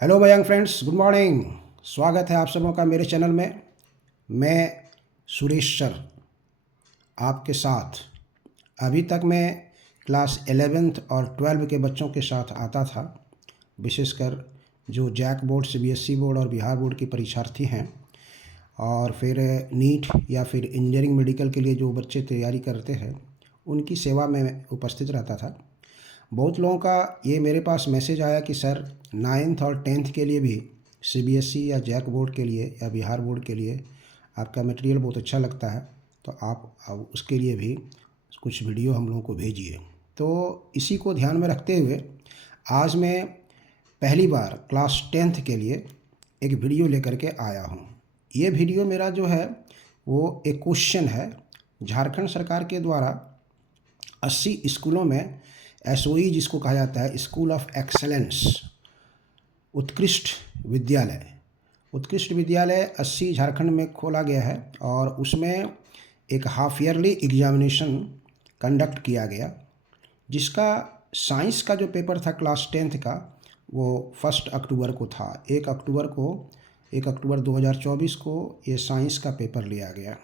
Hello my young friends, good morning. स्वागत है आप सबों का मेरे चैनल में। मैं सुरेश सर आपके साथ। अभी तक मैं क्लास 11th और 12 के बच्चों के साथ आता था, विशेषकर जो जैक बोर्ड, सीबीएसई बोर्ड और बिहार बोर्ड के परीक्षार्थी हैं, और फिर नीट या फिर इंजीनियरिंग मेडिकल के लिए जो बच्चे तैयारी करते हैं, उनकी सेवा में उपस्थित रहता था। बहुत लोगों का ये मेरे पास मैसेज आया कि सर 9th और 10th के लिए भी सीबीएसई या जैक बोर्ड के लिए या बिहार बोर्ड के लिए आपका मटेरियल बहुत अच्छा लगता है, तो आप अब उसके लिए भी कुछ वीडियो हम लोगों को भेजिए। तो इसी को ध्यान में रखते हुए आज मैं पहली बार क्लास 10th के लिए एक वीडियो लेकर के आया हूँ। ये वीडियो मेरा जो है वो एक क्वेश्चन है। झारखंड सरकार के द्वारा 80 स्कूलों में एसओई, जिसको कहा जाता है स्कूल ऑफ एक्सेलेंस, उत्कृष्ट विद्यालय, उत्कृष्ट विद्यालय 80 झारखंड में खोला गया है, और उसमें एक हाफ ईयरली एग्जामिनेशन कंडक्ट किया गया, जिसका साइंस का जो पेपर था क्लास 10th का, वो 1 अक्टूबर को था। 1 अक्टूबर 2024 को ये साइंस का पेपर लिया गया।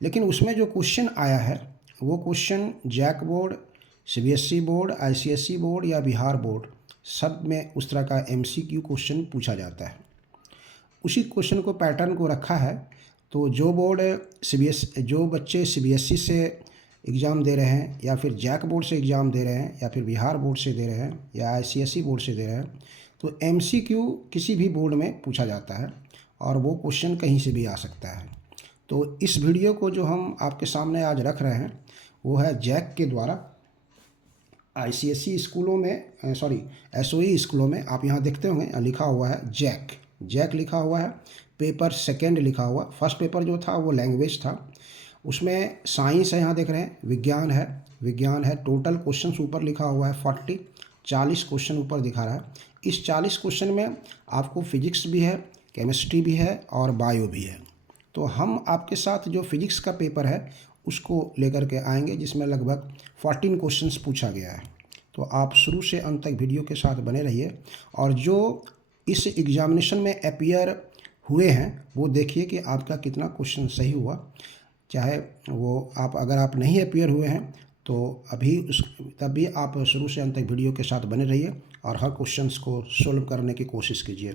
लेकिन उसमें जो क्वेश्चन आया है वो question JAC board, CBSE board, ICSE board या बिहार बोर्ड, सब में उस तरह का एमसीक्यू क्वेश्चन पूछा जाता है। उसी क्वेश्चन को, पैटर्न को रखा है। तो जो बच्चे सीबीएसई से एग्ज़ाम दे रहे हैं, या फिर जैक बोर्ड से एग्ज़ाम दे रहे हैं, या फिर बिहार बोर्ड से दे रहे हैं, या आईसीएसई बोर्ड से दे रहे हैं, तो एमसीक्यू किसी भी बोर्ड में पूछा जाता है, और वो क्वेश्चन कहीं से भी आ सकता है। तो इस वीडियो को जो हम आपके सामने आज रख रहे हैं वो है जैक के द्वारा आईसीएसई स्कूलों में, एसओई स्कूलों में। आप यहाँ देखते होंगे लिखा हुआ है जैक लिखा हुआ है। पेपर सेकंड लिखा हुआ। फर्स्ट पेपर जो था वो लैंग्वेज था, उसमें साइंस है, यहाँ देख रहे हैं, विज्ञान है। टोटल क्वेश्चंस ऊपर लिखा हुआ है 40 क्वेश्चन ऊपर दिखा रहा है। इस 40 क्वेश्चन में आपको फिजिक्स भी है, केमिस्ट्री भी है और बायो भी है। तो हम आपके साथ जो फिजिक्स का पेपर है उसको लेकर के आएंगे, जिसमें लगभग 14 क्वेश्चंस पूछा गया है। तो आप शुरू से अंत तक वीडियो के साथ बने रहिए, और जो इस एग्ज़ामिनेशन में अपीयर हुए हैं वो देखिए कि आपका कितना क्वेश्चन सही हुआ। चाहे वो अगर आप नहीं अपीयर हुए हैं तो तब भी आप शुरू से अंत तक वीडियो के साथ बने रहिए और हर क्वेश्चंस को सोल्व करने की कोशिश कीजिए।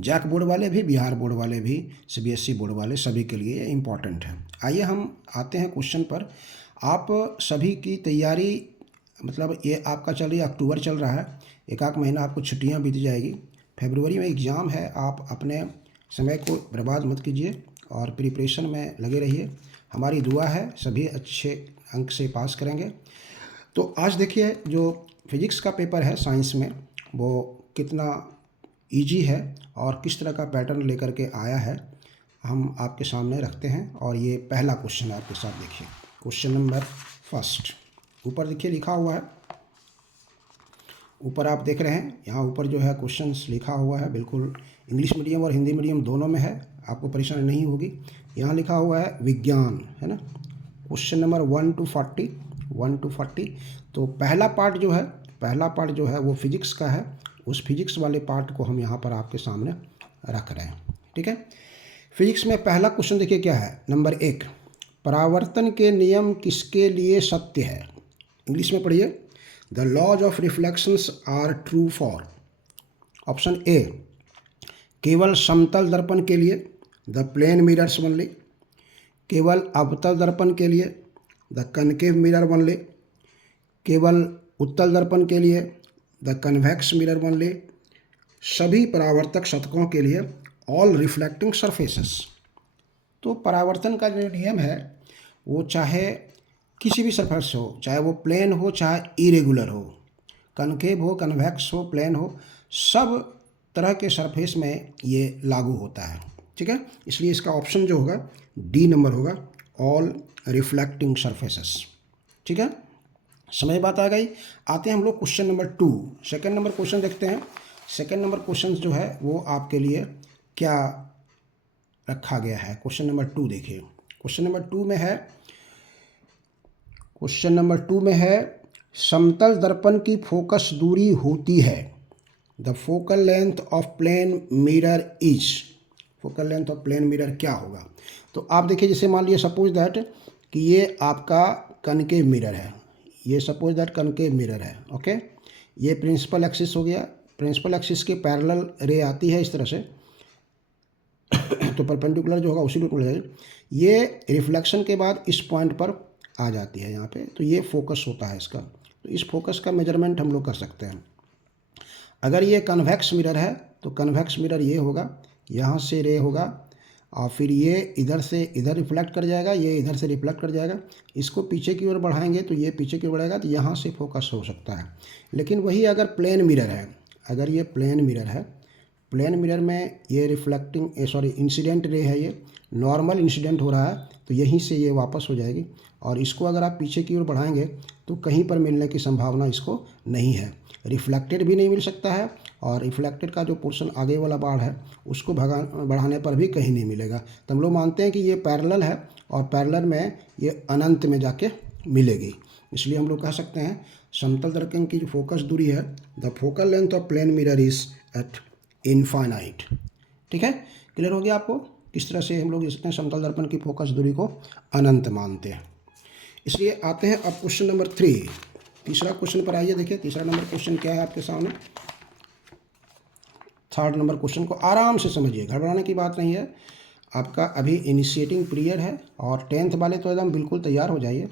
जैक बोर्ड वाले भी, बिहार बोर्ड वाले भी, सीबीएसई बोर्ड वाले, सभी के लिए ये इम्पॉर्टेंट है। आइए हम आते हैं क्वेश्चन पर। आप सभी की तैयारी, मतलब ये आपका चल रही है, अक्टूबर चल रहा है, एक आध महीना आपको छुट्टियां बीत जाएगी, फरवरी में एग्ज़ाम है। आप अपने समय को बर्बाद मत कीजिए और प्रिपरेशन में लगे रहिए। हमारी दुआ है सभी अच्छे अंक से पास करेंगे। तो आज देखिए, जो फिजिक्स का पेपर है साइंस में, वो कितना इजी है और किस तरह का पैटर्न लेकर के आया है, हम आपके सामने रखते हैं। और ये पहला क्वेश्चन आपके साथ देखिए, क्वेश्चन नंबर फर्स्ट। ऊपर देखिए लिखा हुआ है, ऊपर आप देख रहे हैं, यहाँ ऊपर जो है क्वेश्चंस लिखा हुआ है, बिल्कुल इंग्लिश मीडियम और हिंदी मीडियम दोनों में है, आपको परेशानी नहीं होगी। यहाँ लिखा हुआ है विज्ञान, है ना। Question number 1 to 40। तो पहला पार्ट जो है वो फिजिक्स का है। उस फिजिक्स वाले पार्ट को हम यहाँ पर आपके सामने रख रहे हैं, ठीक है। फिजिक्स में पहला क्वेश्चन देखिए क्या है। नंबर 1, परावर्तन के नियम किसके लिए सत्य है? इंग्लिश में पढ़िए। The laws of reflections are true for. Option A, केवल समतल दर्पण के लिए, द प्लेन मिरर्स ओनली। केवल अवतल दर्पण के लिए, द कनकेव मिरर ओनली। केवल उत्तल दर्पण के लिए, द कन्वेक्स मिरर ओनली। सभी परावर्तक सतहों के लिए, ऑल रिफ्लेक्टिंग सरफेसेस। तो परावर्तन का जो नियम है वो चाहे किसी भी सरफेस हो, चाहे वो प्लेन हो चाहे इरेगुलर हो, कनकेव हो, कन्वेक्स हो, प्लेन हो, सब तरह के सरफेस में ये लागू होता है, ठीक है। इसलिए इसका ऑप्शन जो होगा डी नंबर होगा, ऑल रिफ्लेक्टिंग सरफेसेस, ठीक है। समझ बात आ गई। आते हैं हम लोग question number 2। Second number question देखते हैं। सेकंड नंबर क्वेश्चन जो है वो आपके लिए क्या रखा गया है। क्वेश्चन नंबर 2 देखिए। क्वेश्चन नंबर 2 में है समतल दर्पण की फोकस दूरी होती है the focal length of plane mirror is, focal length of plane mirror क्या होगा। तो आप देखिए, जैसे मान लीजिए सपोज दैट कि ये आपका कनकेव मिरर है, ये सपोज दैट कनकेव मिरर है, ओके। ये प्रिंसिपल एक्सिस हो गया, प्रिंसिपल एक्सिस के पैरेलल रे आती है इस तरह से तो परपेंडिकुलर जो होगा उसी को ये रिफ्लेक्शन के बाद इस पॉइंट पर आ जाती है यहाँ पे, तो ये फोकस होता है इसका। तो इस फोकस का मेजरमेंट हम लोग कर सकते हैं। अगर ये कन्वेक्स मिरर है तो कन्वेक्स मिरर ये होगा, यहाँ से रे होगा और फिर ये इधर से इधर रिफ्लेक्ट कर जाएगा, ये इधर से रिफ्लेक्ट कर जाएगा। इसको पीछे की ओर बढ़ाएंगे तो ये पीछे की ओर बढ़ेगा, तो यहाँ से फोकस हो सकता है। लेकिन वही अगर प्लेन मिरर है, अगर ये प्लेन मिरर है, प्लेन मिरर में ये रिफ्लेक्टिंग इंसिडेंट रे है, ये नॉर्मल इंसिडेंट हो रहा है, तो यहीं से ये वापस हो जाएगी। और इसको अगर आप पीछे की ओर बढ़ाएंगे तो कहीं पर मिलने की संभावना इसको नहीं है, रिफ्लेक्टेड भी नहीं मिल सकता है, और रिफ्लेक्टेड का जो पोर्शन आगे वाला बाढ़ है उसको बढ़ाने पर भी कहीं नहीं मिलेगा। तो हम लोग मानते हैं कि ये पैरेलल है और पैरेलल में ये अनंत में जाके मिलेगी। इसलिए हम लोग कह सकते हैं समतल दर्पण की जो फोकस दूरी है, the focal length of plane mirror is at infinite. ठीक है, क्लियर हो गया आपको किस तरह से हम लोग इसमें समतल दर्पण की फोकस दूरी को अनंत मानते हैं। इसलिए आते हैं अब क्वेश्चन नंबर 3, तीसरा क्वेश्चन पर आइए। देखिए तीसरा नंबर क्वेश्चन क्या है आपके सामने। थर्ड नंबर क्वेश्चन को आराम से समझिए, घबराने की बात नहीं है। आपका अभी इनिशिएटिंग पीरियड है और 10th वाले तो एकदम बिल्कुल तैयार हो जाइए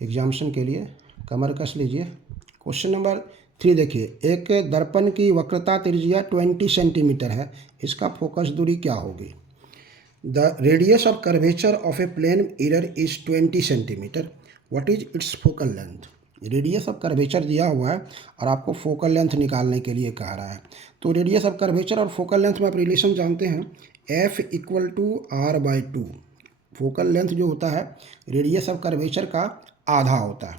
एग्जामिनेशन के लिए, कमर कस लीजिए। क्वेश्चन नंबर 3 देखिए, एक दर्पण की वक्रता त्रिज्या 20 सेंटीमीटर है, इसका फोकस दूरी क्या होगी। The radius of curvature of a plane mirror is 20 centimetre, what is its focal length. Radius of curvature दिया हुआ है और आपको फोकल लेंथ निकालने के लिए कह रहा है। तो रेडियस ऑफ कर्वेचर और फोकल लेंथ में आप रिलेशन जानते हैं, F equal to R/2। Focal length जो होता है रेडियस ऑफ कर्वेचर का आधा होता है,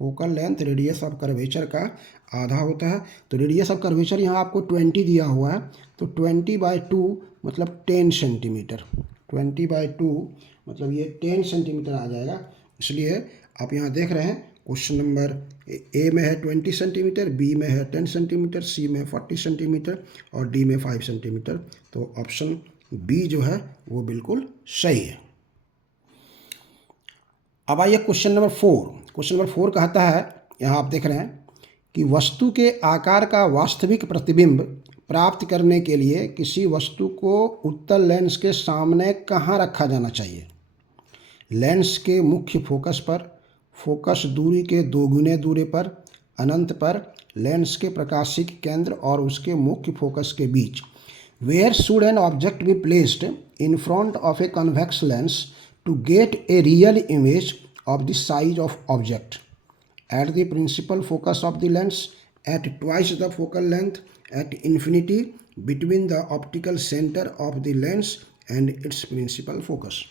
focal length radius of curvature का आधा होता है। तो रेडियस ऑफ कर्वेचर यहाँ आपको 20 दिया हुआ है, तो 20/2 मतलब 10 सेंटीमीटर, 20/2 मतलब ये 10 सेंटीमीटर आ जाएगा। इसलिए आप यहाँ देख रहे हैं क्वेश्चन नंबर ए में है 20 सेंटीमीटर, बी में है 10 सेंटीमीटर, सी में 40 सेंटीमीटर और डी में 5 सेंटीमीटर। तो ऑप्शन बी जो है वो बिल्कुल सही है। अब आइए क्वेश्चन नंबर 4। क्वेश्चन नंबर 4 कहता है, यहाँ आप देख रहे हैं कि वस्तु के आकार का वास्तविक प्रतिबिंब प्राप्त करने के लिए किसी वस्तु को उत्तल लेंस के सामने कहाँ रखा जाना चाहिए। लेंस के मुख्य फोकस पर, फोकस दूरी के दोगुने दूरी पर, अनंत पर, लेंस के प्रकाशिक केंद्र और उसके मुख्य फोकस के बीच। Where should an object be placed in front of a convex lens to get a real image of the size of object at the principal focus of the lens at twice the focal length at infinity between the optical center of the lens and its principal focus।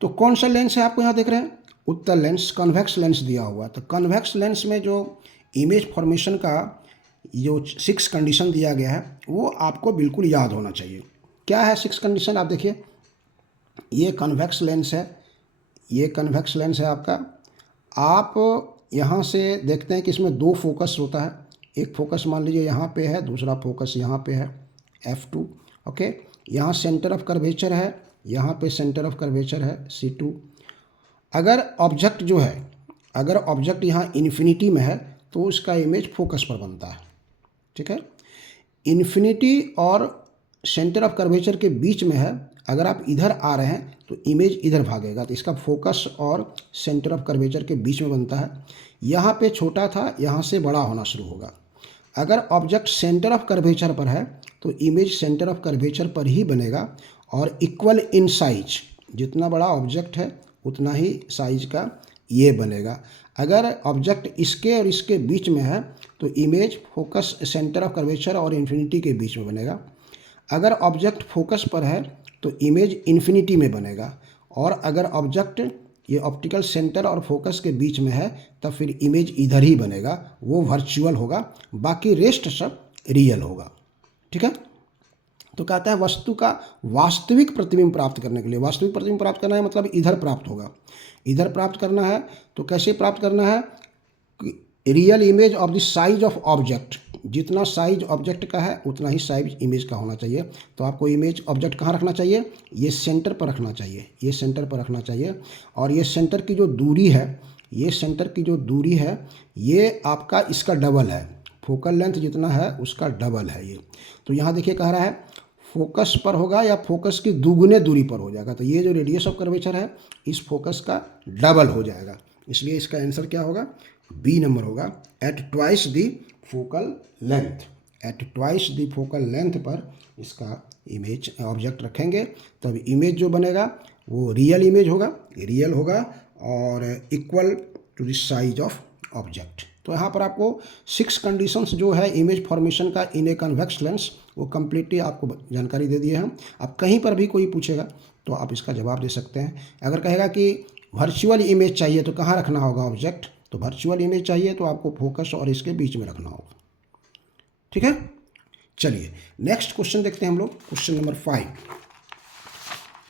तो कौन सा lens है आपको यहाँ देख रहे हैं, उत्तल लेंस, कन्वेक्स लेंस दिया हुआ। तो कन्वेक्स लेंस में जो इमेज फॉर्मेशन का जो 6 कंडीशन दिया गया है वो आपको बिल्कुल याद होना चाहिए। क्या है 6 कंडीशन, आप देखिए। ये कन्वेक्स लेंस है, ये कन्वेक्स लेंस है आपका। आप यहाँ से देखते हैं कि इसमें 2 फोकस होता है, एक फोकस मान लीजिए यहाँ पे है, दूसरा फोकस यहाँ पे है F2, ओके। यहाँ सेंटर ऑफ कर्वेचर है, यहाँ पे सेंटर ऑफ कर्वेचर है C2। अगर ऑब्जेक्ट जो है, अगर ऑब्जेक्ट यहाँ इन्फिनिटी में है तो उसका इमेज फोकस पर बनता है, ठीक है। इन्फिनिटी और सेंटर ऑफ कर्वेचर के बीच में है, अगर आप इधर आ रहे हैं तो इमेज इधर भागेगा, तो इसका फोकस और सेंटर ऑफ कर्वेचर के बीच में बनता है। यहाँ पे छोटा था, यहाँ से बड़ा होना शुरू होगा। अगर ऑब्जेक्ट सेंटर ऑफ कर्वेचर पर है तो इमेज सेंटर ऑफ कर्वेचर पर ही बनेगा और इक्वल इन साइज, जितना बड़ा ऑब्जेक्ट है उतना ही साइज का ये बनेगा। अगर ऑब्जेक्ट इसके और इसके बीच में है तो image focus centre of curvature और इन्फिनिटी के बीच में बनेगा। अगर ऑब्जेक्ट फोकस पर है तो इमेज इन्फिनिटी में बनेगा, और अगर ऑब्जेक्ट ये ऑप्टिकल सेंटर और फोकस के बीच में है तब फिर इमेज इधर ही बनेगा, वो वर्चुअल होगा, बाकी रेस्ट सब रियल होगा, ठीक है। तो कहता है वस्तु का वास्तविक प्रतिबिंब प्राप्त करने के लिए, वास्तविक प्रतिबिंब प्राप्त करना है मतलब इधर प्राप्त होगा, इधर प्राप्त करना है। तो कैसे प्राप्त करना है, real image of the size of object, जितना साइज ऑब्जेक्ट का है उतना ही साइज इमेज का होना चाहिए। तो आपको इमेज ऑब्जेक्ट कहाँ रखना चाहिए, ये सेंटर पर रखना चाहिए, ये सेंटर पर रखना चाहिए। और ये सेंटर की जो दूरी है, ये सेंटर की जो दूरी है ये आपका इसका डबल है, फोकल लेंथ जितना है उसका डबल है ये। तो यहाँ देखिए कह रहा है फोकस पर होगा या फोकस की दुगुने दूरी पर हो जाएगा। तो ये जो रेडियस ऑफ कर्वेचर है इस फोकस का डबल हो जाएगा, इसलिए इसका आंसर क्या होगा, बी नंबर होगा, at twice the focal length. At twice the focal length पर इसका इमेज ऑब्जेक्ट रखेंगे तब इमेज जो बनेगा वो रियल इमेज होगा, रियल होगा और equal to the size of object. तो यहाँ पर आपको 6 कंडीशंस जो है इमेज फॉर्मेशन का इन ए कन्वेक्स लेंस वो कम्प्लीटली आपको जानकारी दे दिए हम। अब कहीं पर भी कोई पूछेगा तो आप इसका जवाब दे सकते हैं। अगर कहेगा कि वर्चुअल इमेज चाहिए तो कहाँ रखना होगा ऑब्जेक्ट, तो वर्चुअल इमेज चाहिए तो आपको फोकस और इसके बीच में रखना होगा। ठीक है, चलिए नेक्स्ट क्वेश्चन देखते हैं हम लोग, क्वेश्चन नंबर 5।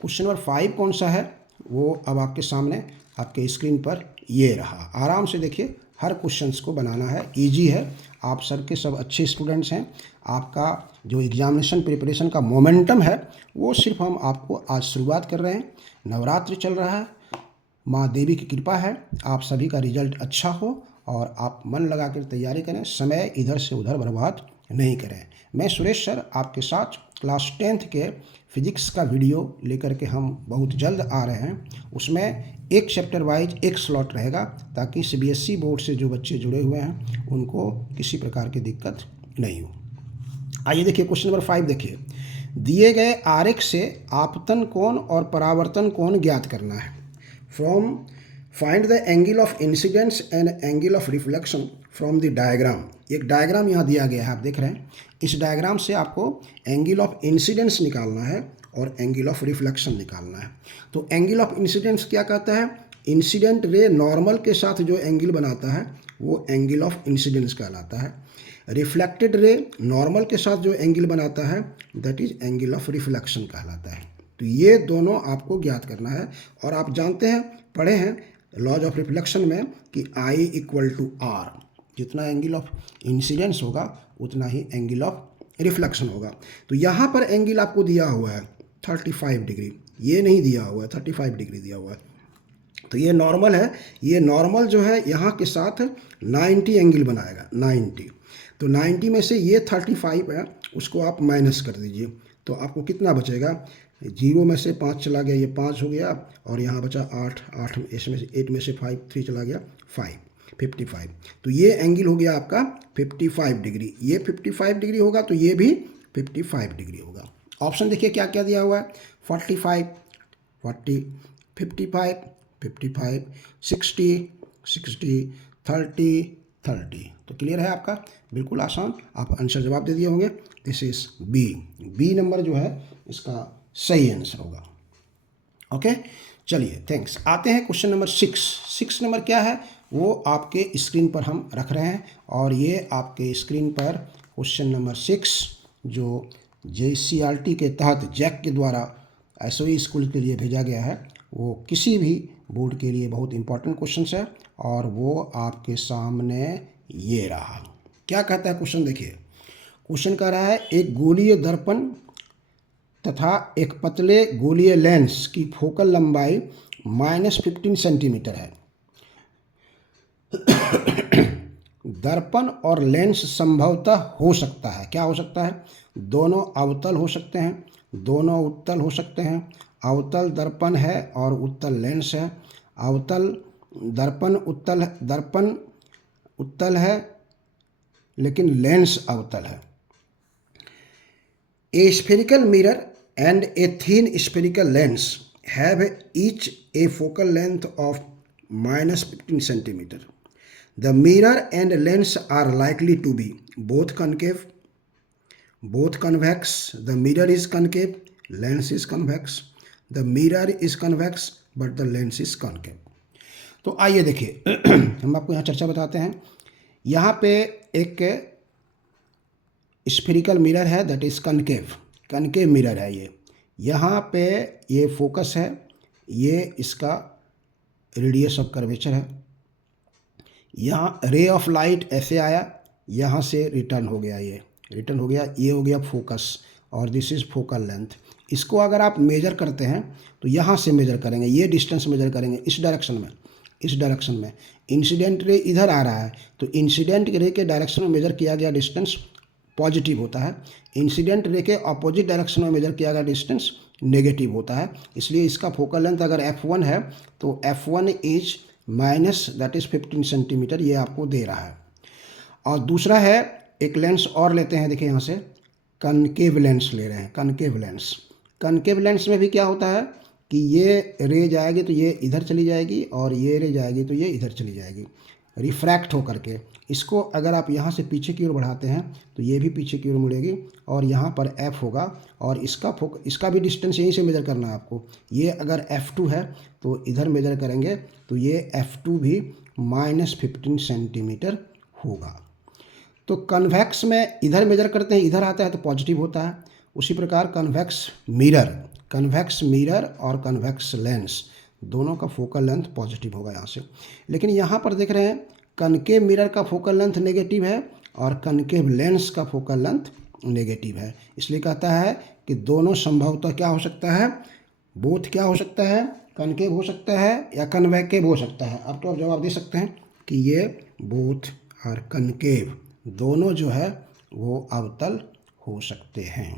क्वेश्चन नंबर 5 कौन सा है वो अब आपके सामने आपके स्क्रीन पर ये रहा। आराम से देखिए, हर क्वेश्चंस को बनाना है, इजी है। आप सब के सब अच्छे स्टूडेंट्स हैं। आपका जो एग्जामिनेशन प्रिपरेशन का मोमेंटम है वो सिर्फ हम आपको आज शुरुआत कर रहे हैं। नवरात्रि चल रहा है, माँ देवी की कृपा है, आप सभी का रिजल्ट अच्छा हो और आप मन लगा कर तैयारी करें, समय इधर से उधर बर्बाद नहीं करें। मैं सुरेश सर आपके साथ क्लास 10th के फिजिक्स का वीडियो लेकर के हम बहुत जल्द आ रहे हैं। उसमें एक चैप्टर वाइज एक स्लॉट रहेगा ताकि सीबीएसई बोर्ड से जो बच्चे जुड़े हुए हैं उनको किसी प्रकार की दिक्कत नहीं हो। आइए देखिए क्वेश्चन नंबर 5 देखिए, दिए गए आरेख से आपतन कोण और परावर्तन कोण ज्ञात करना है। From find the angle of incidence and angle of reflection from the diagram. एक डायग्राम यहाँ दिया गया है, आप देख रहे हैं। इस डायग्राम से आपको एंगल ऑफ इंसिडेंस निकालना है और एंगल ऑफ रिफ्लेक्शन निकालना है। तो एंगल ऑफ इंसिडेंस क्या कहता है, इंसिडेंट रे नॉर्मल के साथ जो एंगल बनाता है वो एंगल ऑफ इंसिडेंस कहलाता है। रिफ्लेक्टेड रे नॉर्मल के साथ जो एंगल बनाता है that is angle of reflection कहलाता है। तो ये दोनों आपको ज्ञात करना है। और आप जानते हैं, पढ़े हैं लॉज ऑफ रिफ्लेक्शन में कि I इक्वल टू R, जितना एंगल ऑफ इंसिडेंस होगा उतना ही एंगल ऑफ रिफ्लेक्शन होगा। तो यहाँ पर एंगल आपको दिया हुआ है 35 डिग्री, ये नहीं दिया हुआ है, 35 डिग्री दिया हुआ है। तो ये नॉर्मल है, ये नॉर्मल जो है यहाँ के साथ 90 एंगल बनाएगा, 90। तो 90 में से ये 35 है, उसको आप माइनस कर दीजिए तो आपको कितना बचेगा, 0 में से 5 चला गया, ये 5 हो गया और यहाँ बचा 8, 8 इसमें से 8 में से 5 3 चला गया 5, 55। तो ये एंगल हो गया आपका 55 डिग्री, ये 55 डिग्री होगा तो ये भी 55 डिग्री होगा। ऑप्शन देखिए क्या क्या दिया हुआ है, 45, 40, 55, 55, 60, 60, 30, 30। तो क्लियर है आपका, बिल्कुल आसान, आप आंसर जवाब दे दिए होंगे। This is B, B number जो है इसका सही आंसर होगा। ओके, चलिए थैंक्स। आते हैं क्वेश्चन नंबर 6। 6 नंबर क्या है वो आपके स्क्रीन पर हम रख रहे हैं और ये आपके स्क्रीन पर क्वेश्चन नंबर 6 जो JCRT के तहत जैक के द्वारा SOE स्कूल के लिए भेजा गया है, वो किसी भी बोर्ड के लिए बहुत इंपॉर्टेंट क्वेश्चन है और वो आपके सामने ये रहा। क्या कहता है क्वेश्चन देखिए, क्वेश्चन कह रहा है एक गोलीय दर्पण तथा एक पतले गोलीय लेंस की फोकल लंबाई -15 सेंटीमीटर है। दर्पण और लेंस संभवतः हो सकता है, क्या हो सकता है, दोनों अवतल हो सकते हैं, दोनों उत्तल हो सकते हैं। अवतल दर्पण है और उत्तल लेंस है। अवतल दर्पण दर्पण उत्तल है लेकिन लेंस अवतल है। A spherical mirror and a thin spherical lens have each a focal length of -15 centimeter. The mirror and lens are likely to be both concave, both convex. The mirror is concave, lens is convex. The mirror is convex but the lens is concave. तो आइए देखिए हम आपको यहाँ चर्चा बताते हैं। यहाँ पे एक स्फेरिकल मिरर है दैट इज़ कनकेव मिरर है ये। यहाँ पे ये फोकस है, ये इसका रेडियस ऑफ कर्वेचर है। यहाँ रे ऑफ लाइट ऐसे आया, यहाँ से रिटर्न हो गया, ये रिटर्न हो गया, ये हो गया फोकस और दिस इज़ फोकल लेंथ। इसको अगर आप मेजर करते हैं तो यहाँ से मेजर करेंगे, ये डिस्टेंस मेजर करेंगे इस डायरेक्शन में, इस डायरेक्शन में। इंसिडेंट रे इधर आ रहा है तो इंसिडेंट रे के डायरेक्शन में मेजर किया गया डिस्टेंस पॉजिटिव होता है, इंसिडेंट रे के अपोजिट डायरेक्शन में मेजर किया गया डिस्टेंस नेगेटिव होता है। इसलिए इसका फोकल लेंथ अगर f1 है तो f1 is minus that is 15 centimetre, ये आपको दे रहा है। और दूसरा है, एक लेंस और लेते हैं, देखिए यहाँ से कनकेव लेंस ले रहे हैं, कनकेव लेंस। कनकेव लेंस में भी क्या होता है कि ये रे जाएगी तो ये इधर चली जाएगी और ये रे जाएगी तो ये इधर चली जाएगी रिफ्रैक्ट होकर के। इसको अगर आप यहाँ से पीछे की ओर बढ़ाते हैं तो ये भी पीछे की ओर मुड़ेगी और यहाँ पर f होगा और इसका भी डिस्टेंस यहीं से मेजर करना है आपको। ये अगर f2 है तो इधर मेजर करेंगे तो ये f2 भी -15 सेंटीमीटर होगा। तो कन्वेक्स में इधर मेजर करते हैं, इधर आता है तो पॉजिटिव होता है। उसी प्रकार कन्वेक्स मिरर और कन्वेक्स लेंस दोनों का फोकल लेंथ पॉजिटिव होगा यहाँ से। लेकिन यहाँ पर देख रहे हैं कनकेव मिरर का फोकल लेंथ नेगेटिव है और कनकेव लेंस का फोकल लेंथ नेगेटिव है। इसलिए कहता है कि दोनों संभवतः क्या हो सकता है, बोथ क्या हो सकता है, कनकेव हो सकता है या कन्वेकेव हो सकता है। अब तो आप जवाब दे सकते हैं कि ये बोथ और कनकेव दोनों जो है वो अवतल हो सकते हैं।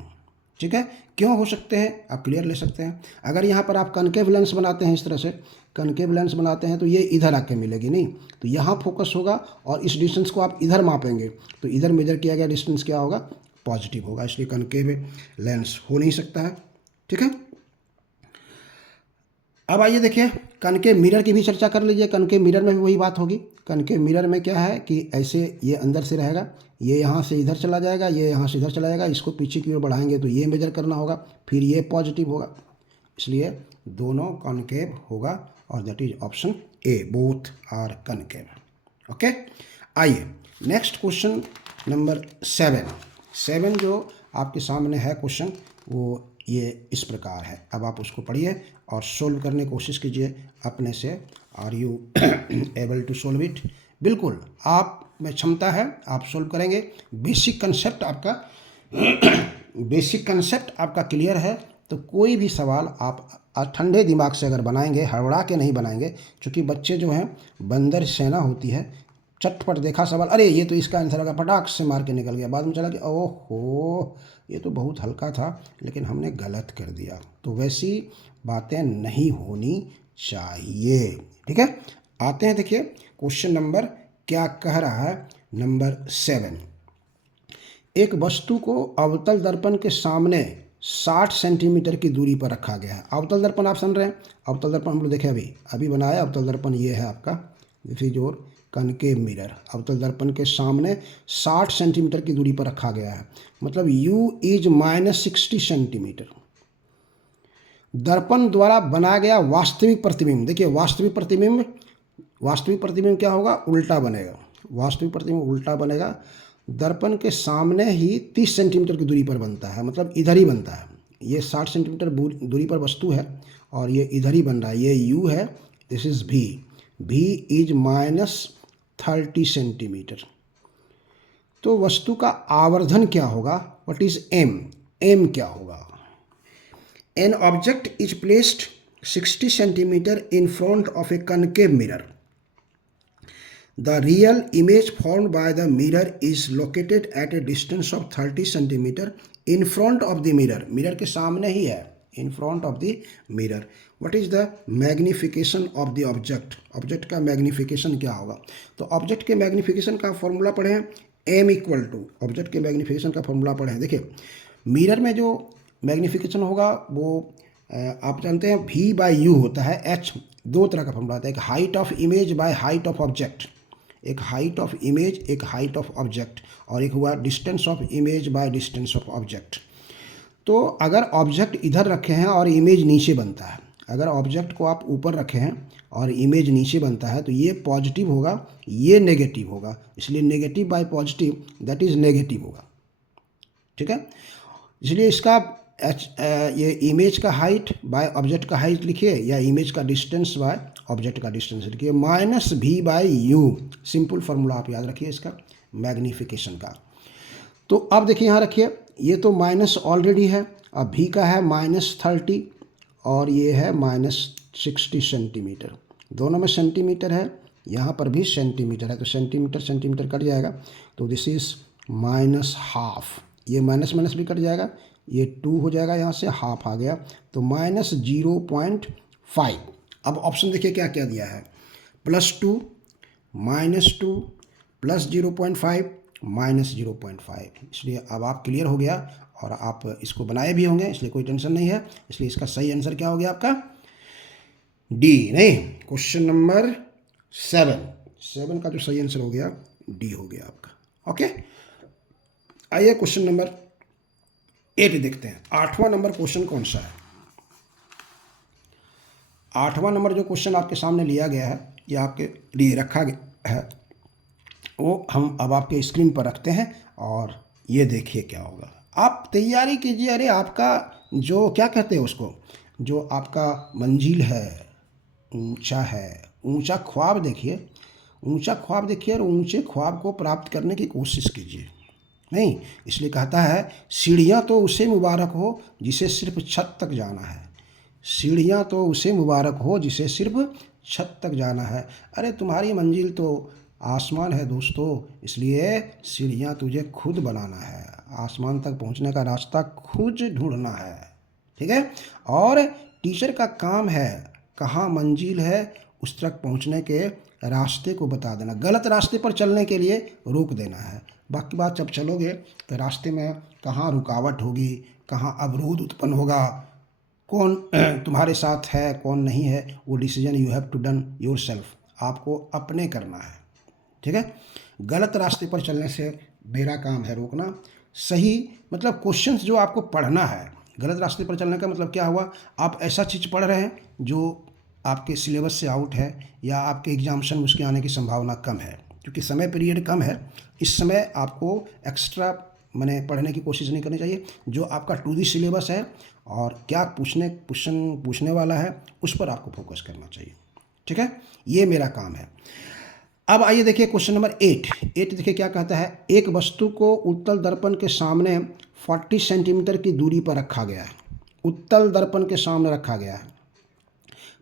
ठीक है, क्यों हो सकते हैं आप क्लियर ले सकते हैं। अगर यहाँ पर आप कनकेव लेंस बनाते हैं, इस तरह से कनकेव लेंस बनाते हैं तो ये इधर आके मिलेगी नहीं, तो यहाँ फोकस होगा और इस डिस्टेंस को आप इधर मापेंगे तो इधर मेजर किया गया डिस्टेंस क्या होगा, पॉजिटिव होगा। इसलिए कनकेव लेंस हो नहीं सकता है। ठीक है, अब आइए देखिए कनकेव मिरर की भी चर्चा कर लीजिए। कनकेव मिरर में भी वही बात होगी। कनकेव मिरर में क्या है कि ऐसे ये अंदर से रहेगा, ये यहाँ से इधर चला जाएगा, ये यहाँ से इधर चला जाएगा, इसको पीछे की ओर बढ़ाएंगे तो ये मेजर करना होगा, फिर ये पॉजिटिव होगा। इसलिए दोनों कनकेव होगा और that is option A, both are concave. Okay, आइए नेक्स्ट क्वेश्चन नंबर 7 जो आपके सामने है क्वेश्चन वो ये इस प्रकार है। अब आप उसको पढ़िए और सोल्व करने की कोशिश कीजिए अपने से। Are you able to solve it? बिल्कुल आप में क्षमता है, आप सोल्व करेंगे। बेसिक कंसेप्ट आपका क्लियर है तो कोई भी सवाल आप ठंडे दिमाग से अगर बनाएंगे, हड़बड़ा के नहीं बनाएंगे, क्योंकि बच्चे जो हैं बंदर सेना होती है, चटपट देखा सवाल, अरे ये तो इसका आंसर होगा, पटाख से मार के निकल गया, बाद में चला कि ओहो ये तो बहुत हल्का था लेकिन हमने गलत कर दिया। तो वैसी बातें नहीं होनी चाहिए। ठीक है, आते हैं देखिए क्वेश्चन नंबर क्या कह रहा है, नंबर 7। एक वस्तु को अवतल दर्पण के सामने 60 सेंटीमीटर की दूरी पर रखा गया है। अवतल दर्पण आप समझ रहे हैं, अवतल दर्पण हम लोग देखे अभी बनाया अवतल दर्पण, ये है आपका this is your concave mirror. अवतल दर्पण के सामने 60 सेंटीमीटर की दूरी पर रखा गया है, मतलब u इज -60 सेंटीमीटर। दर्पण द्वारा बनाया गया वास्तविक प्रतिबिंब, देखिए वास्तविक प्रतिबिंब क्या होगा, उल्टा बनेगा। वास्तविक प्रतिबिंब उल्टा बनेगा, दर्पण के सामने ही 30 सेंटीमीटर की दूरी पर बनता है, मतलब इधर ही बनता है। ये 60 सेंटीमीटर दूरी पर वस्तु है और ये इधर ही बन रहा है। ये u है, this is v is -30 centimetre. तो वस्तु का आवर्धन क्या होगा, व्हाट इज m क्या होगा। N object is placed 60 centimetre in front of A concave mirror. The real image formed by the mirror is located at a distance of 30 centimeter in front of the mirror. Mirror के सामने ही है, in front of the mirror. What is the magnification of the object? Object का magnification क्या होगा। तो object के magnification का formula पढ़े हैं, m इक्वल टू ऑब्जेक्ट के मैग्निफिकेशन का फॉर्मूला पढ़े हैं। देखिए मिरर में जो मैग्निफिकेशन होगा वो आप जानते हैं v/u होता है। h दो तरह का फॉर्मूला आता है, एक height of image by height of object, एक हाइट ऑफ इमेज, एक हाइट ऑफ ऑब्जेक्ट, और एक हुआ distance of image by distance of object. तो अगर ऑब्जेक्ट इधर रखे हैं और इमेज नीचे बनता है, अगर ऑब्जेक्ट को आप ऊपर रखे हैं और इमेज नीचे बनता है तो ये पॉजिटिव होगा, ये नेगेटिव होगा। इसलिए negative bye positive that is negative होगा। ठीक है, इसलिए इसका ये इमेज का हाइट बाय ऑब्जेक्ट का हाइट लिखिए या इमेज का डिस्टेंस बाय ऑब्जेक्ट का डिस्टेंस लिखिए, -v/u। सिंपल फार्मूला आप याद रखिए इसका, मैग्नीफिकेशन का। तो अब देखिए यहाँ रखिए, ये तो माइनस ऑलरेडी है, अब भी का है -30 और ये है -60 सेंटीमीटर, दोनों में सेंटीमीटर है, यहाँ पर भी सेंटीमीटर है, तो सेंटीमीटर सेंटीमीटर कट जाएगा, तो दिस इज़ -½ ये माइनस माइनस भी कट जाएगा, ये 2 हो जाएगा, यहाँ से हाफ आ गया, तो -0.5। अब ऑप्शन देखिए क्या क्या दिया है, +2, -2, +0.5, -0.5। इसलिए अब आप क्लियर हो गया और आप इसको बनाए भी होंगे, इसलिए कोई टेंशन नहीं है। इसलिए इसका सही आंसर क्या हो गया आपका, डी, नहीं, क्वेश्चन नंबर 7 का जो सही आंसर हो गया डी हो गया आपका। ओके, आइए क्वेश्चन नंबर 8 देखते हैं। 8वां नंबर क्वेश्चन कौन सा है? 8वां नंबर जो क्वेश्चन आपके सामने लिया गया है, या आपके लिए रखा गया है, वो हम अब आपके स्क्रीन पर रखते हैं और ये देखिए क्या होगा। आप तैयारी कीजिए। अरे आपका जो क्या कहते हैं उसको, जो आपका मंजिल है, ऊंचा है, ऊंचा ख्वाब देखिए, ऊंचा ख्वाब देखिए और ऊंचे ख्वाब को प्राप्त करने की कोशिश कीजिए। नहीं, इसलिए कहता है सीढ़ियाँ तो उसे मुबारक हो जिसे सिर्फ छत तक जाना है, सीढ़ियाँ तो उसे मुबारक हो जिसे सिर्फ छत तक जाना है। अरे तुम्हारी मंजिल तो आसमान है दोस्तों, इसलिए सीढ़ियाँ तुझे खुद बनाना है, आसमान तक पहुँचने का रास्ता खुद ढूंढना है, ठीक है। और टीचर का काम है कहाँ मंजिल है उस तक पहुँचने के रास्ते को बता देना, गलत रास्ते पर चलने के लिए रोक देना है। बाकी बात जब चलोगे तो रास्ते में कहाँ रुकावट होगी, कहाँ अवरोध उत्पन्न होगा, कौन तुम्हारे साथ है कौन नहीं है, वो decision you have to done yourself, आपको अपने करना है, ठीक है। गलत रास्ते पर चलने से मेरा काम है रोकना, सही मतलब क्वेश्चंस जो आपको पढ़ना है। गलत रास्ते पर चलने का मतलब क्या हुआ, आप ऐसा चीज़ पढ़ रहे हैं जो आपके सिलेबस से आउट है या आपके एग्जामिशन में उसके आने की संभावना कम है, क्योंकि समय पीरियड कम है। इस समय आपको एक्स्ट्रा मैंने पढ़ने की कोशिश नहीं करनी चाहिए। जो आपका टू दी सिलेबस है और क्या पूछने वाला है उस पर आपको फोकस करना चाहिए, ठीक है। ये मेरा काम है। अब आइए देखिए क्वेश्चन नंबर 8 देखिए क्या कहता है। एक वस्तु को उत्तल दर्पण के सामने 40 सेंटीमीटर की दूरी पर रखा गया है, उत्तल दर्पण के सामने रखा गया है।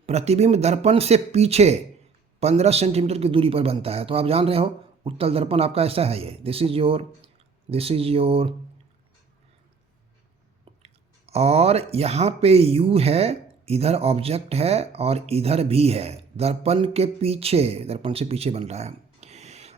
प्रतिबिंब दर्पण से पीछे 15 सेंटीमीटर की दूरी पर बनता है। तो आप जान रहे हो उत्तल दर्पण आपका ऐसा है, ये दिस इज योर और यहाँ पे यू है, इधर ऑब्जेक्ट है और इधर भी है, दर्पण के पीछे, दर्पण से पीछे बन रहा है।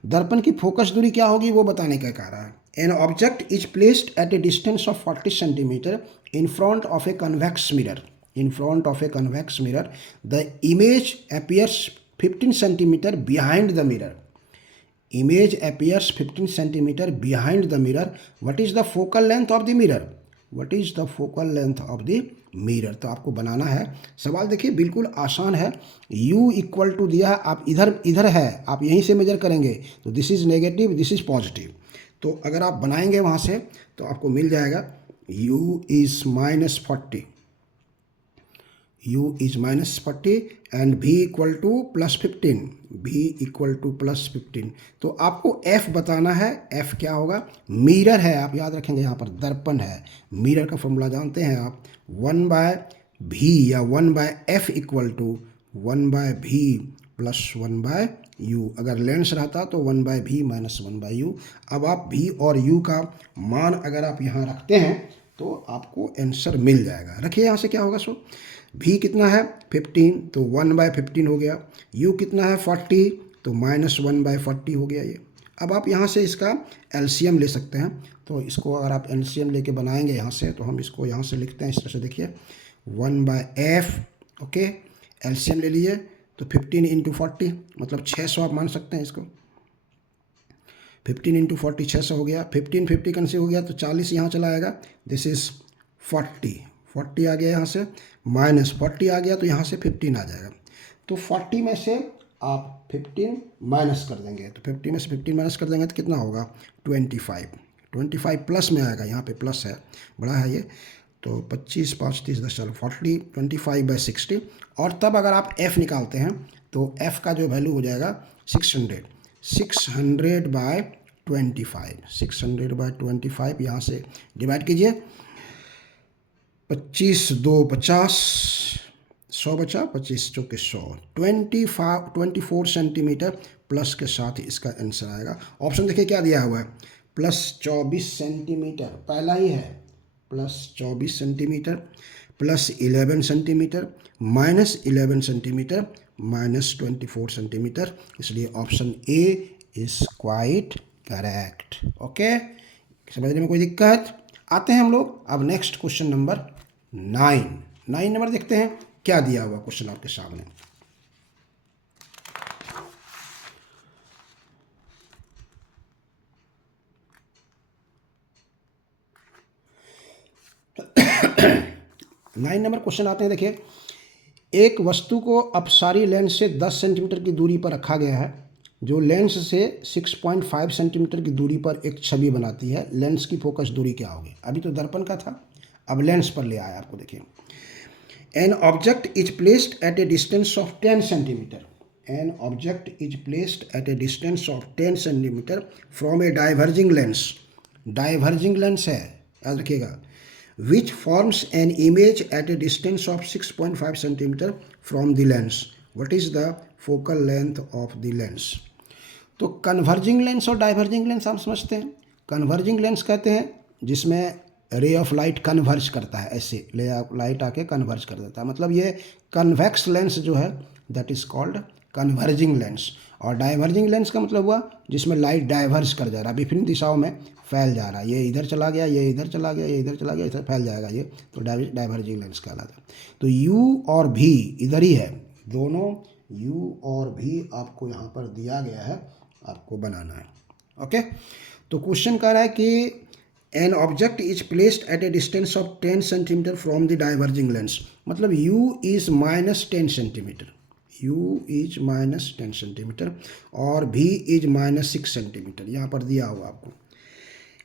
दर्पण की फोकस दूरी क्या होगी वो बताने का कह रहा है। N object is placed at a distance of 40 centimetre in front of a convex mirror, in front of a convex mirror, the image appears 15 centimeter behind the mirror. Image appears 15 centimeter behind the mirror. What is the focal length of the mirror? What is the focal length of the mirror? तो आपको बनाना है। सवाल देखिए बिल्कुल आसान है। U equal to दिया है, आप इधर है, आप यहीं से मेजर करेंगे, तो this is negative, this is positive. तो अगर आप बनाएंगे वहाँ से तो आपको मिल जाएगा U is -40, U is -40 and V equal to +15, V equal to +15। तो आपको F बताना है। F क्या होगा, मिरर है, आप याद रखेंगे यहाँ पर दर्पण है, मिरर का फॉर्मूला जानते हैं आप, 1/V या 1/F equal to 1/V + 1/U। अगर लेंस रहता तो 1/V - 1/U। अब आप V और U का मान अगर आप यहाँ रखते हैं तो आपको आंसर मिल जाएगा। रखिए यहाँ से क्या होगा, सो V कितना है 15, तो 1/15 हो गया। U कितना है 40, तो -1/40 हो गया ये। अब आप यहाँ से इसका एलसीएम ले सकते हैं। तो इसको अगर आप एलसीएम लेके बनाएंगे यहाँ से, तो हम इसको यहाँ से लिखते हैं इस तरह से, देखिए 1/f, ओके। एलसीएम ले लिए तो 15 × 40 मतलब 600 आप मान सकते हैं इसको। 15 × 40 600 हो गया। 15 50 कैंसिल हो गया तो 40 यहाँ चला आएगा, दिस इज़ 40 आ गया, यहाँ से -40 आ गया तो यहाँ से 15 आ जाएगा। तो 40 में से आप 15 माइनस कर देंगे, तो 50 में से 15 माइनस कर देंगे तो कितना होगा 25 प्लस में आएगा, यहाँ पे प्लस है, बड़ा है ये, तो 25 5 30 10 40, 25/60। और तब अगर आप f निकालते हैं तो f का जो वैल्यू हो जाएगा 600/20 25, 600/25 यहाँ से डिवाइड कीजिए, 25 2 50, 100 बचा, 25 चौके 100, 24 सेंटीमीटर प्लस के साथ ही इसका आंसर आएगा। ऑप्शन देखिए क्या दिया हुआ है, +24 सेंटीमीटर पहला ही है, +24 सेंटीमीटर, +11 सेंटीमीटर, -11 सेंटीमीटर, -24 सेंटीमीटर, इसलिए option A is quite correct. Okay, समझने में कोई दिक्कत? आते हैं हम लोग अब नेक्स्ट क्वेश्चन नंबर 9 नंबर देखते हैं क्या दिया हुआ क्वेश्चन आपके सामने। नाइन नंबर क्वेश्चन आते हैं, देखिए, एक वस्तु को अपसारी लेंस से 10 सेंटीमीटर की दूरी पर रखा गया है, जो लेंस से 6.5 सेंटीमीटर की दूरी पर एक छवि बनाती है। लेंस की फोकस दूरी क्या होगी? अभी तो दर्पण का था, अब लेंस पर ले आया आपको। देखिए, N object is placed at a distance of 10 centimetre, N object is placed at a distance of 10 centimetre from A diverging lens, diverging lens है, याद रखिएगा, which forms an image at a distance of 6.5 centimeter from the lens. What is the focal length of the lens? तो converging lens और diverging lens हम समझते हैं। Converging lens कहते हैं जिसमें रे ऑफ लाइट कन्वर्ज करता है, ऐसे लाइट आके कन्वर्ज कर देता है, मतलब ये कन्वेक्स लेंस जो है that is called converging lens. और डाइवर्जिंग लेंस का मतलब हुआ जिसमें लाइट डाइवर्ज कर जा रहा है, विभिन्न दिशाओं में फैल जा रहा है, ये इधर चला गया, ये इधर चला गया, ये इधर चला गया, इधर फैल जाएगा, ये तो डाइवर्जिंग लेंस कहलाता है। तो यू और भी इधर ही है, दोनों यू और भी आपको यहाँ पर दिया गया है, आपको बनाना है। ओके, तो क्वेश्चन कह रहा है कि an object is placed at a distance of 10 centimetre from the diverging lens, मतलब u is -10 centimetre, u is -10 centimetre और v इज -6 सेंटीमीटर, यहाँ पर दिया हुआ आपको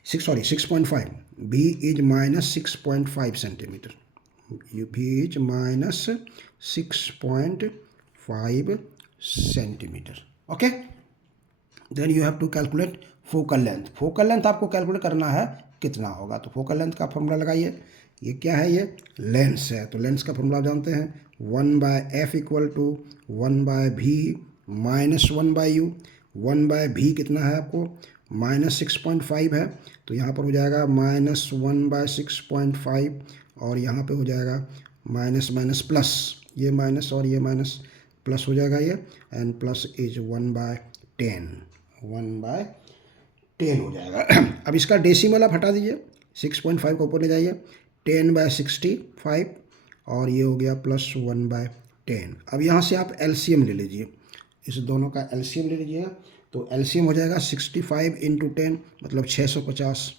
6.5, v is -6.5 centimetre, v is -6.5 centimetre. Okay, then you have to calculate focal length. Focal length आपको calculate करना है कितना होगा, तो फोकल लेंथ का फॉर्मूला लगाइए। ये क्या है? ये लेंस है, तो लेंस का फॉर्मूला जानते हैं, 1/f = 1/v - 1/u। 1/v कितना है आपको? -6.5 है, तो यहाँ पर हो जाएगा -1/6.5 और यहाँ पे हो जाएगा माइनस प्लस, ये माइनस और ये माइनस प्लस हो जाएगा ये, एंड प्लस इज 1/10, 1/10 हो जाएगा। अब इसका डेसिमल आप हटा दीजिए, 6.5 को ऊपर ले जाइए, 10/65 और ये हो गया +1/10। अब यहाँ से आप एलसीएम ले लीजिए, इस दोनों का एलसीएम ले लीजिएगा, तो एलसीएम हो जाएगा 65 × 10 मतलब 650।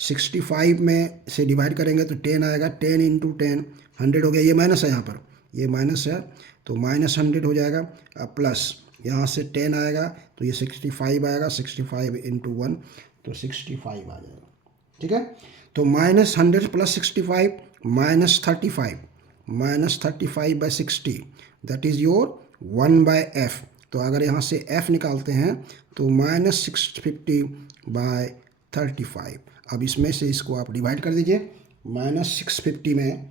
65 में से डिवाइड करेंगे तो 10 आएगा, 10 × 10 100 हो गया, ये माइनस है, यहाँ पर ये माइनस है तो -100 हो जाएगा। अब प्लस यहाँ से 10 आएगा तो ये 65 आएगा, 65 × 1 तो 65 आ जाएगा, ठीक है। तो -100 + 65 -35, -35/60 दैट इज़ योर 1/f। तो अगर यहाँ से f निकालते हैं तो -650/35। अब इसमें से इसको आप डिवाइड कर दीजिए, -650 में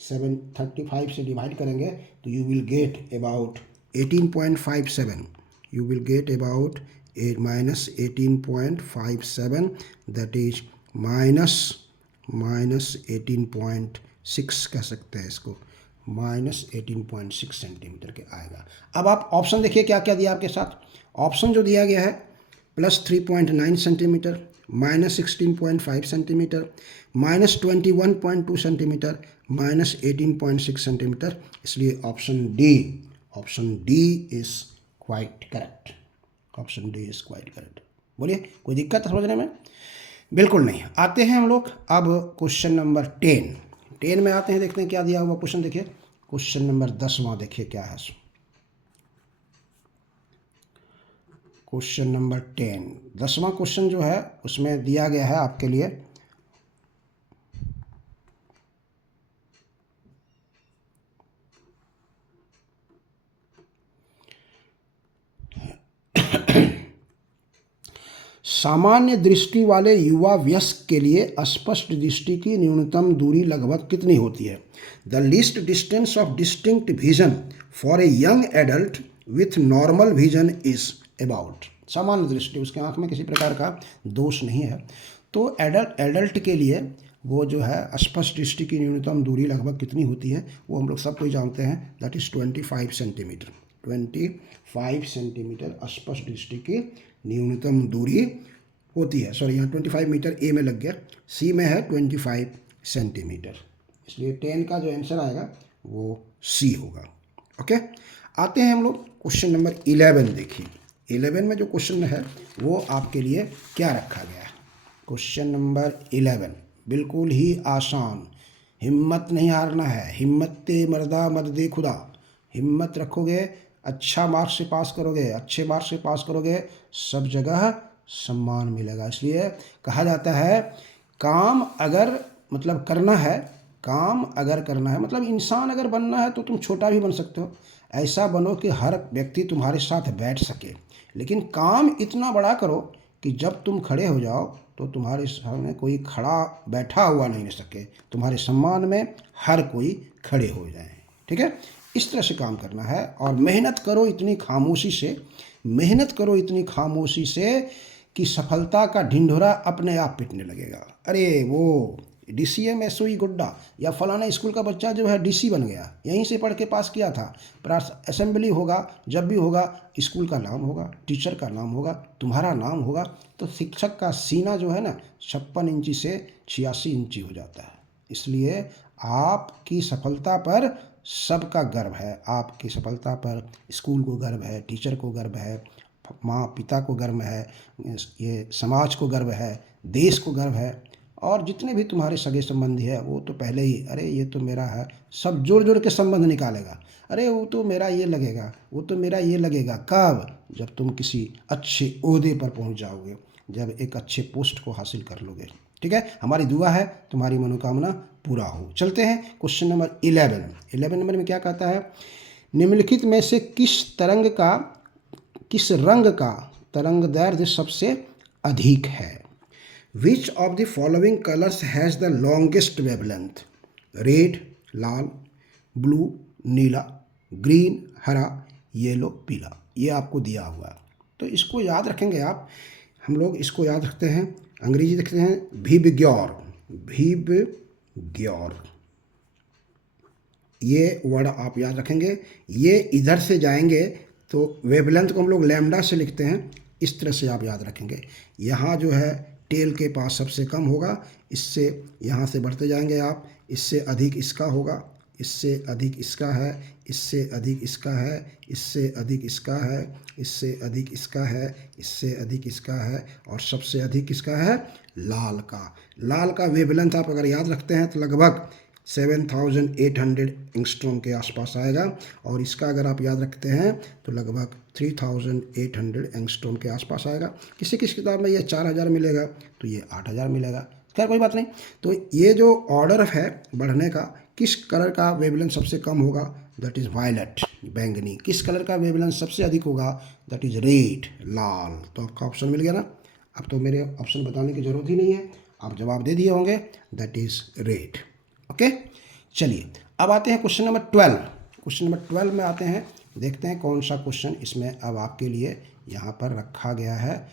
735 से डिवाइड करेंगे तो you will get about 18.57, you will get about -18.57 that is -18.6 कह सकते हैं इसको, -18.6 सेंटीमीटर के आएगा। अब आप ऑप्शन देखिए क्या क्या दिया आपके साथ। ऑप्शन जो दिया गया है +3.9 सेंटीमीटर, -16.5 सेंटीमीटर, -21.2 सेंटीमीटर, -18.6 सेंटीमीटर, इसलिए option D is quite correct, option D is quite correct. बोलिए, कोई दिक्कत है समझने में? बिल्कुल नहीं। आते हैं हम लोग अब क्वेश्चन नंबर 10 में आते हैं, देखते हैं क्या दिया हुआ क्वेश्चन। देखिए क्वेश्चन नंबर 10वां देखिए क्या है। क्वेश्चन नंबर 10वां क्वेश्चन जो है उसमें दिया गया है आपके लिए सामान्य दृष्टि वाले युवा वयस्क के लिए स्पष्ट दृष्टि की न्यूनतम दूरी लगभग कितनी होती है? The least distance of distinct vision for a young adult with normal vision is about. सामान्य दृष्टि, उसके आँख में किसी प्रकार का दोष नहीं है, तो एडल्ट के लिए वो जो है स्पष्ट दृष्टि की न्यूनतम दूरी लगभग कितनी होती है, वो हम लोग सब कोई जानते हैं, दैट इज़ 25 सेंटीमीटर। 25 सेंटीमीटर स्पष्ट दृष्टि की न्यूनतम दूरी होती है। सॉरी, यहाँ 25 मीटर ए में लग गया, सी में है 25 सेंटीमीटर, इसलिए 10 का जो आंसर आएगा वो सी होगा। ओके, आते हैं हम लोग क्वेश्चन नंबर 11। देखिए 11 में जो क्वेश्चन है वो आपके लिए क्या रखा गया है। क्वेश्चन नंबर 11 बिल्कुल ही आसान। हिम्मत नहीं हारना है, हिम्मत मर्दा मत दे खुदा। हिम्मत रखोगे, अच्छा मार्क्स से पास करोगे, अच्छे मार्क्स से पास करोगे, सब जगह सम्मान मिलेगा। इसलिए कहा जाता है काम अगर मतलब करना है, काम अगर करना है मतलब इंसान अगर बनना है तो तुम छोटा भी बन सकते हो। ऐसा बनो कि हर व्यक्ति तुम्हारे साथ बैठ सके, लेकिन काम इतना बड़ा करो कि जब तुम खड़े हो जाओ तो तुम्हारे सामने कोई खड़ा बैठा हुआ नहीं रह सके, तुम्हारे सम्मान में हर कोई खड़े हो जाए। ठीक है, इस तरह से काम करना है। और मेहनत करो इतनी खामोशी से, मेहनत करो इतनी खामोशी से कि सफलता का ढिंढोरा अपने आप पिटने लगेगा। अरे वो DCM SOE गुड्डा या फलाना स्कूल का बच्चा जो है DC बन गया, यहीं से पढ़ के पास किया था, पर असेंबली होगा, जब भी होगा स्कूल का नाम होगा, टीचर का नाम होगा, तुम्हारा नाम होगा, तो शिक्षक का सीना जो है ना 56 इंची से 86 इंची हो जाता है। इसलिए आपकी सफलता पर सबका गर्व है, आपकी सफलता पर स्कूल को गर्व है, टीचर को गर्व है, माँ पिता को गर्व है, ये समाज को गर्व है, देश को गर्व है, और जितने भी तुम्हारे सगे संबंधी है वो तो पहले ही अरे ये तो मेरा है, सब जोड़ जोड़ के संबंध निकालेगा। अरे वो तो मेरा ये लगेगा, वो तो मेरा ये लगेगा। कब? जब तुम किसी अच्छे ओहदे पर पहुंच जाओगे, जब एक अच्छे पोस्ट को हासिल कर लोगे। ठीक है, हमारी दुआ है तुम्हारी मनोकामना पूरा हो। चलते हैं क्वेश्चन नंबर 11। 11 नंबर में क्या कहता है, निम्नलिखित में से किस रंग का तरंग दैर्ध्य सबसे अधिक है? Which of the following colors has the longest wavelength? Red Lal, blue Neela, green हरा, येलो पीला। ये आपको दिया हुआ है, तो इसको याद रखेंगे आप। हम लोग इसको याद रखते हैं, अंग्रेजी देखते हैं भिबग्योर, भिबग्योर, ये वर्ड आप याद रखेंगे। ये इधर से जाएंगे तो वेवलेंथ को हम लोग लैम्डा से लिखते हैं, इस तरह से आप याद रखेंगे। यहाँ जो है टेल के पास सबसे कम होगा, इससे यहाँ से बढ़ते जाएंगे आप, इससे अधिक इसका होगा, इससे अधिक इसका है, इससे अधिक इसका है, इससे अधिक इसका है, इससे अधिक इसका है, इससे अधिक इसका है, और सबसे अधिक किसका है? लाल का। लाल का वेवलेंथ आप अगर याद रखते हैं तो लगभग 7800 एंगस्ट्रॉम के आसपास आएगा, और इसका अगर आप याद रखते हैं तो लगभग 3800 एंगस्ट्रॉम के आसपास आएगा। किसी किसी किताब में ये 4000 मिलेगा, तो ये 8000 मिलेगा। खैर कोई बात नहीं। तो ये जो ऑर्डर है बढ़ने का, किस कलर का वेवलेंथ सबसे कम होगा? दैट इज़ वायलेट, बैंगनी। किस कलर का वेवलेंथ सबसे अधिक होगा? दैट इज़ रेड, लाल। तो आपका ऑप्शन मिल गया ना। अब तो मेरे ऑप्शन बताने की ज़रूरत ही नहीं है, आप जवाब दे दिए होंगे, दैट इज़ रेड। ओके, चलिए अब आते हैं क्वेश्चन नंबर 12। क्वेश्चन नंबर 12 में आते हैं, देखते हैं कौन सा क्वेश्चन इसमें अब आपके लिए यहाँ पर रखा गया है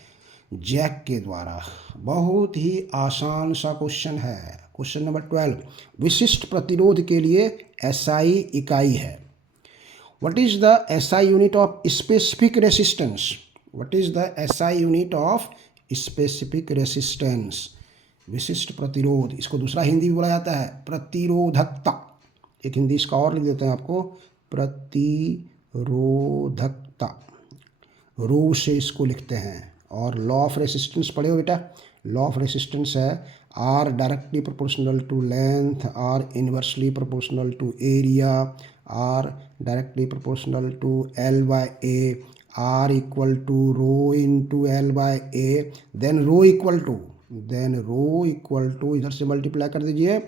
जैक के द्वारा। बहुत ही आसान सा क्वेश्चन है। क्वेश्चन नंबर 12, विशिष्ट प्रतिरोध के लिए SI इकाई है। What is the SI unit of specific resistance? What is the SI unit of specific resistance? विशिष्ट प्रतिरोध, इसको दूसरा हिंदी भी बोला जाता है प्रतिरोधकता। एक हिंदी इसका और लिख देते हैं आपको, प्रतिरोधकता, रो से इसको लिखते हैं। और लॉ ऑफ रेसिस्टेंस पढ़े हो बेटा? लॉ ऑफ रेसिस्टेंस है R directly proportional to length, R inversely proportional to area, R directly proportional to L/A, R equal to rho into L/A, then rho equal to इधर से multiply कर दीजिए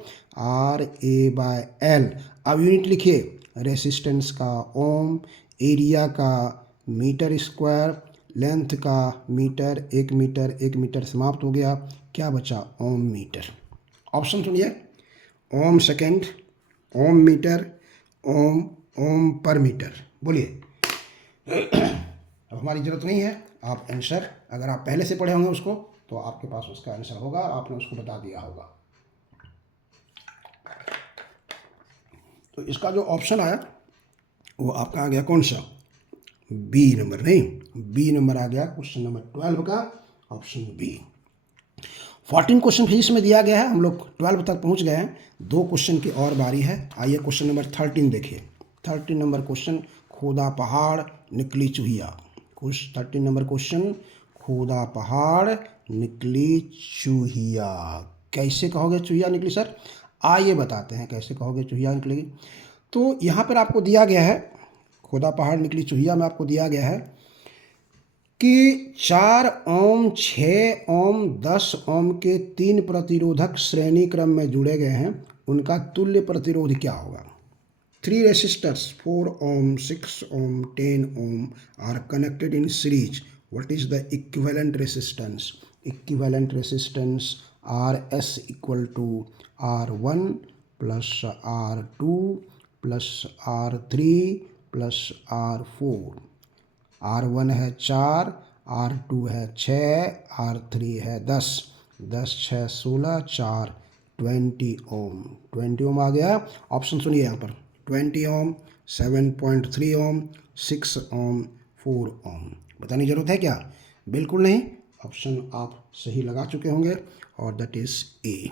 RA/L। अब unit लिखिए, resistance का ओम, area का metre square, length का metre, 1 metre, 1 metre समाप्त हो गया, क्या बचा? ओम मीटर। ऑप्शन सुनिए, ओम सेकेंड, ओम मीटर, ओम, ओम पर मीटर। बोलिए। अब हमारी ज़रूरत नहीं है, आप आंसर अगर आप पहले से पढ़े होंगे उसको तो आपके पास उसका आंसर होगा, आपने उसको बता दिया होगा। तो इसका जो ऑप्शन आया वो आपका आ गया कौन सा? बी नंबर, नहीं, बी नंबर आ गया क्वेश्चन नंबर 12 का, ऑप्शन बी। 14 क्वेश्चन फिजिक्स में दिया गया है, हम लोग 12 तक पहुंच गए हैं, 2 क्वेश्चन की और बारी है। आइए क्वेश्चन नंबर 13 देखिए। 13 नंबर क्वेश्चन, खोदा पहाड़ निकली चूहिया। 13 नंबर क्वेश्चन, खोदा पहाड़ निकली चूहिया। कैसे कहोगे चूहिया निकली सर? आइए बताते हैं कैसे कहोगे चूहिया निकलेगी। तो यहाँ पर आपको दिया गया है, खोदा पहाड़ निकली चूहिया में आपको दिया गया है कि 4 ओम, 6 ओम, 10 ओम के 3 प्रतिरोधक श्रेणी क्रम में जुड़े गए हैं, उनका तुल्य प्रतिरोध क्या होगा? 3 resistors 4 ohm, 6 ohm, 10 ohm are connected in series. What is the equivalent resistance? Equivalent resistance RS equal to R1 plus R2 plus R3 plus R4। R1 है 4, R2 है 6, R3 है 10, 10 6 16, 4 20 ओम। 20 ओम आ गया। ऑप्शन सुनिए यहाँ पर, 20 ओम, 7.3 ओम, 6 ओम, 4 ओम। बताने की ज़रूरत है क्या? बिल्कुल नहीं। ऑप्शन आप सही लगा चुके होंगे और दैट इज़ ए,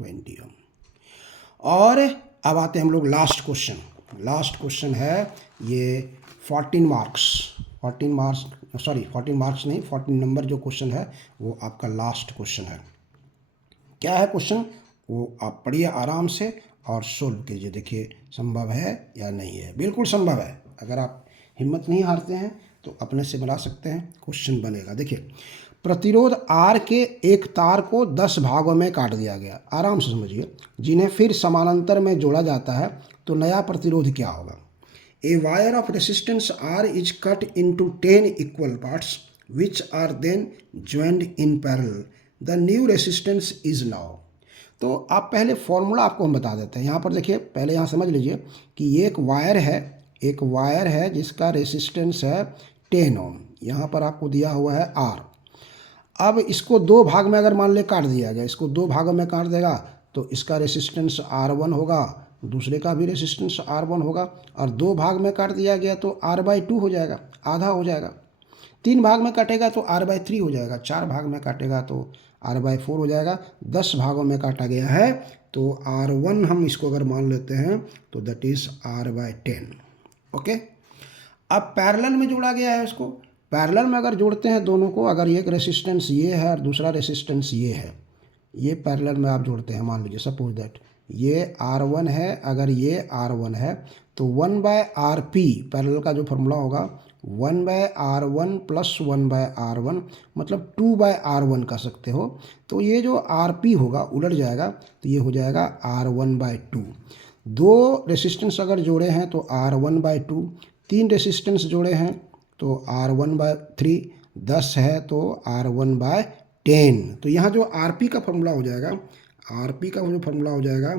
20 ओम। और अब आते हैं हम लोग लास्ट क्वेश्चन। लास्ट क्वेश्चन है ये 14 मार्क्स, 14 मार्क्स नहीं, 14 नंबर जो क्वेश्चन है वो आपका लास्ट क्वेश्चन है। क्या है क्वेश्चन? वो आप पढ़िए आराम से और सोल्व कीजिए, देखिए संभव है या नहीं है। बिल्कुल संभव है, अगर आप हिम्मत नहीं हारते हैं तो अपने से बना सकते हैं, क्वेश्चन बनेगा। देखिए, प्रतिरोध R के एक तार को 10 भागों में काट दिया गया, आराम से समझिए, जिन्हें फिर समानांतर में जोड़ा जाता है, तो नया प्रतिरोध क्या होगा? A wire of resistance R is cut into 10 equal parts which are then joined in parallel. The new resistance is now. तो आप पहले फॉर्मूला आपको हम बता देते हैं। यहाँ पर देखिए, पहले यहाँ समझ लीजिए कि ये एक वायर है जिसका रेसिस्टेंस है 10 ओम। यहाँ पर आपको दिया हुआ है R। अब इसको 2 भाग में अगर मान ले काट दिया गया, इसको 2 भागों में काट देगा तो इसका रेसिस्टेंस R1 होगा, दूसरे का भी रेसिस्टेंस R1 होगा, और 2 भाग में काट दिया गया तो R/2 हो जाएगा, आधा हो जाएगा। 3 भाग में काटेगा तो R/3 हो जाएगा, 4 भाग में काटेगा तो R/4 हो जाएगा। 10 भागों में काटा गया है तो R1 हम इसको अगर मान लेते हैं तो दैट इज़ R/10। ओके, अब पैरेलल में जोड़ा गया है इसको। पैरेलल में अगर जोड़ते हैं दोनों को, अगर एक रेसिस्टेंस ये है और दूसरा रेसिस्टेंस ये है, ये पैरेलल में आप जोड़ते हैं, मान लीजिए सपोज दैट ये R1 है, अगर ये R1 है तो 1/RP, पैरेलल का जो फार्मूला होगा 1/R1 प्लस 1/R1, मतलब 2/R1 कर सकते हो। तो ये जो RP होगा उलट जाएगा, तो ये हो जाएगा R1/2। 2 रेसिस्टेंस अगर जोड़े हैं तो R1/2, 3 रेसिस्टेंस जोड़े हैं तो R1/3, 10 है तो R1/10। तो यहाँ जो RP का फॉर्मूला हो जाएगा, RP का जो फॉर्मूला हो जाएगा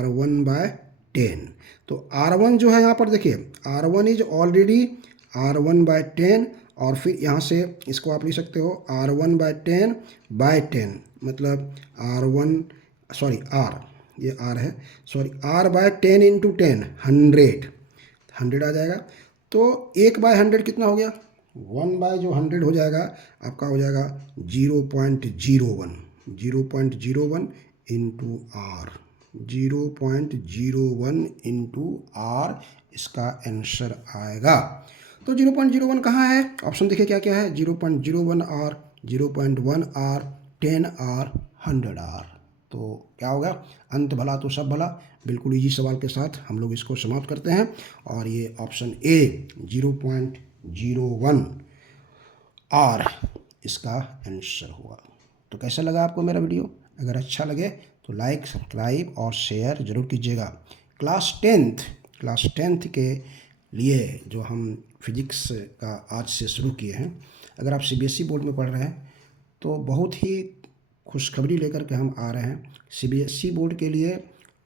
R1/10। तो R1 जो है यहाँ पर देखिए, R1 इज ऑलरेडी R1/10, और फिर यहाँ से इसको आप लिख सकते हो R1/10/10, मतलब R, ये R है, सॉरी, R/10 इंटू 10, 100 आ जाएगा। तो 1/100 कितना हो गया? 1/100 हो जाएगा आपका, हो जाएगा 0.01 इंटू R, 0.01 इंटू R इसका आंसर आएगा। तो 0.01 कहाँ है? ऑप्शन देखिए क्या क्या है, 0.01 R, 0.1 R, 10 R, 100 R। तो क्या होगा? अंत भला तो सब भला। बिल्कुल इजी सवाल के साथ हम लोग इसको समाप्त करते हैं, और ये ऑप्शन ए 0.01 R इसका आंसर हुआ। तो कैसा लगा आपको मेरा वीडियो? अगर अच्छा लगे तो लाइक, सब्सक्राइब और शेयर ज़रूर कीजिएगा। क्लास टेंथ के लिए जो हम फिजिक्स का आज से शुरू किए हैं, अगर आप सीबीएसई बोर्ड में पढ़ रहे हैं तो बहुत ही खुशखबरी लेकर के हम आ रहे हैं। सीबीएसई बोर्ड के लिए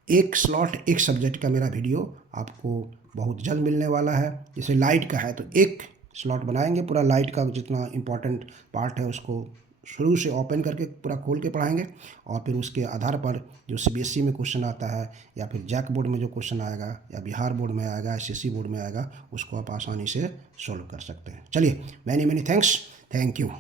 एक स्लॉट एक सब्जेक्ट का मेरा वीडियो आपको बहुत जल्द मिलने वाला है। जैसे लाइट का है तो एक स्लॉट बनाएंगे, पूरा लाइट का जितना इम्पोर्टेंट पार्ट है उसको शुरू से ओपन करके पूरा खोल के पढ़ाएंगे, और फिर उसके आधार पर जो सीबीएसई में क्वेश्चन आता है या फिर जैक बोर्ड में जो क्वेश्चन आएगा या बिहार बोर्ड में आएगा, एसएससी बोर्ड में आएगा, उसको आप आसानी से सॉल्व कर सकते हैं। चलिए, मैनी थैंक्स, थैंक यू।